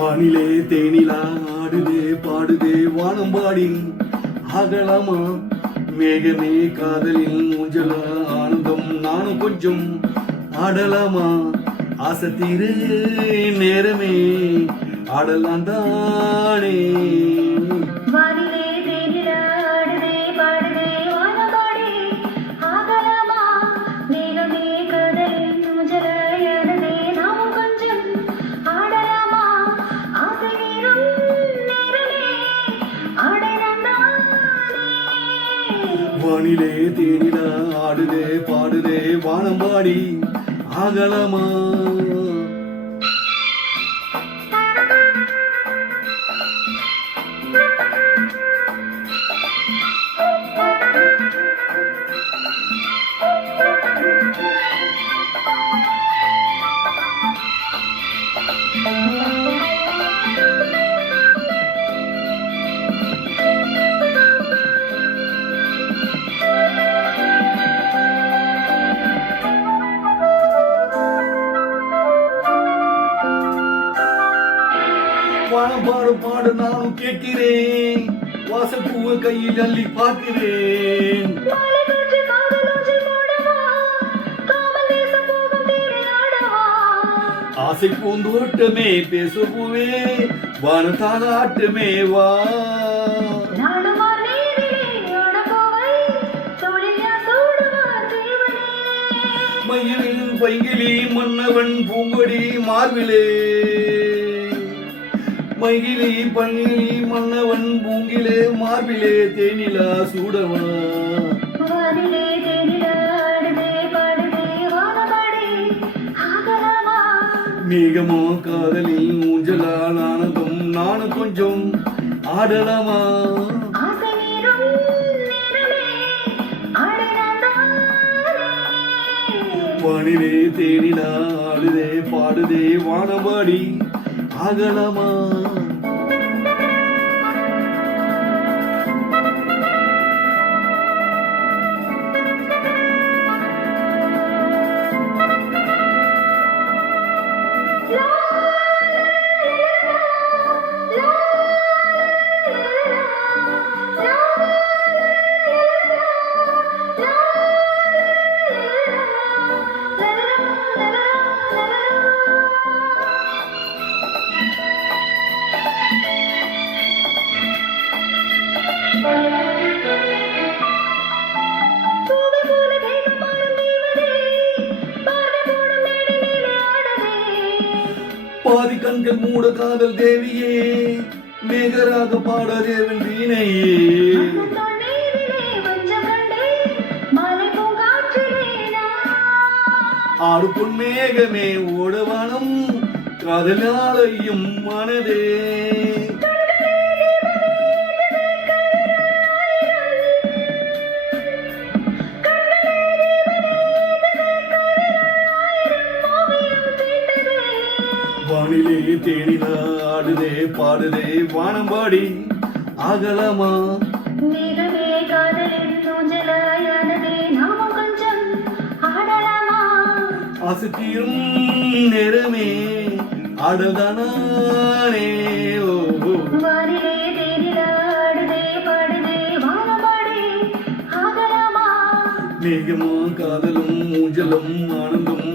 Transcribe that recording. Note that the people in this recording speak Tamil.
வானிலே தேனிலா ஆடுதே பாடுதே வானம்பாடி அகலமா மேகமே காதலின் ஊஞ்சலா ஆனந்தம் நானும் கொஞ்சம் ஆடலாமா ஆசத்தீரு நேரமே ஆடலாம் தானே. வானிலே தேனிலா ஆடுதே பாடுதே வானம்பாடி அகலமா. வானம் பாடும் பாடு நானும் கேட்கிறேன், வாசப்பூவை கையில் அள்ளி பார்க்கிறேன். ஆசை பூந்தோட்டமே பேசுவே வானத்தான ஆட்டுமே வா. மயிலின் பைங்கிலி மன்னவன் பூங்கொடி மார்பிலே, மகிழி பங்கிலி மன்னவன் பூங்கிலே மார்பிலே தேனிலா சூடவா. மேகமோ காதலில் ஊஞ்சலால் ஆனந்தம் நானும் கொஞ்சம் ஆடலாமா. வானிலே தேனிலா ஆடுதே பாடுதே வானம்பாடி அகலமா. பாதி கண்கள் மூட காதல் தேவியே, மேகராக பாட தேவன் வீணையே. ஆறு பொன் மேகமே ஓடவானம் காதலாலையும் மனதே. வானிலே தேனிலா ஆடுதே பாடுதே வானம்பாடி அகலமா. ஆசைத்தீரும் நேரமே ஆடல்தானே. மேகமா காதலும் ஊஞ்சலும் ஆனந்தம்